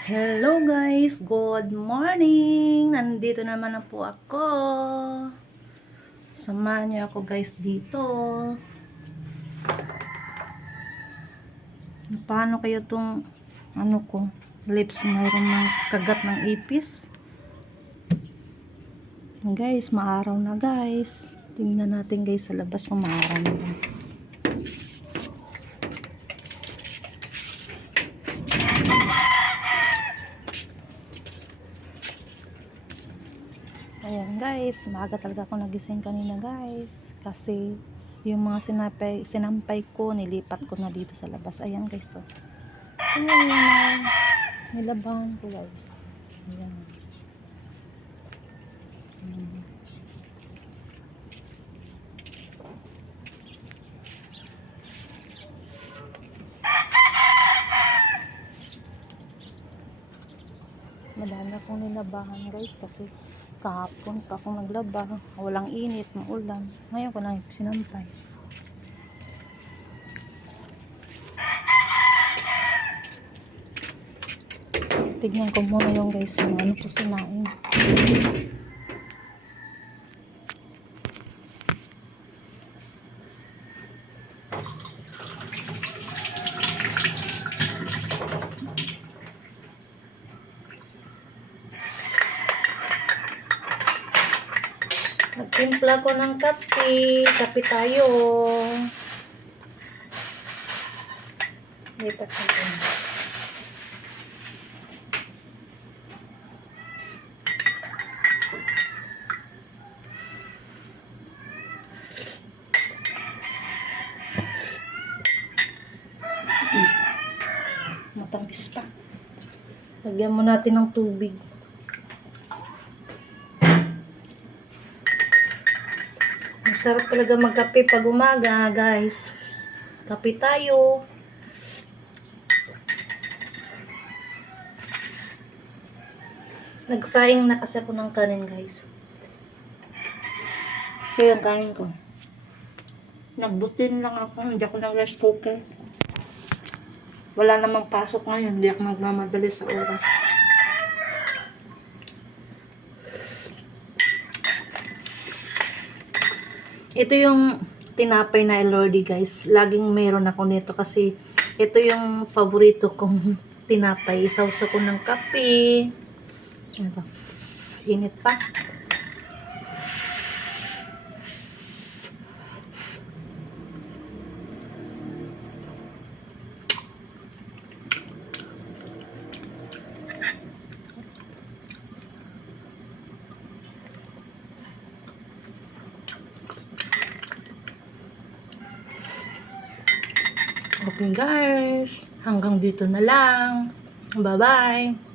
Hello guys, good morning! Nandito naman na po ako. Samahan niyo ako guys dito. Paano kayo tong ano ko, lips mayroon ng kagat ng ipis? Guys, maaraw na guys. Tingnan natin guys sa labas kung maaraw na Ayan guys, maaga talaga ako nagising kanina guys. Kasi yung mga sinapay, sinampay ko, nilipat ko na dito sa labas. Ayan guys, so. Ayan yung mga nilabahan ko guys. Ayan. Ayan. Madami akong nilabahan guys kasi kahapon pa ako naglaba. Walang init, maulan. Ngayon ko lang sinampay. Tignan ko muna yung guys yung ano ko sinain. Nagtimpla ko ng kape. Kape tayo. Lipat natin. Matamis pa. Lagyan mo natin ng tubig. Masarap talaga magkape pag umaga, guys. Kape tayo. Nagsayang na kasi ako ng kanin, guys. So, yung kanin ko. Nagbutin lang ako. Hindi ako nag-rice cooker. Wala namang pasok ngayon. Hindi ako nagmamadali sa oras. Ito yung tinapay na Elordi guys. Laging meron ako nito kasi ito yung favorito kong tinapay. Isawsa ko ng kape. Ito. Init pa. Okay guys, hanggang dito na lang. Bye-bye.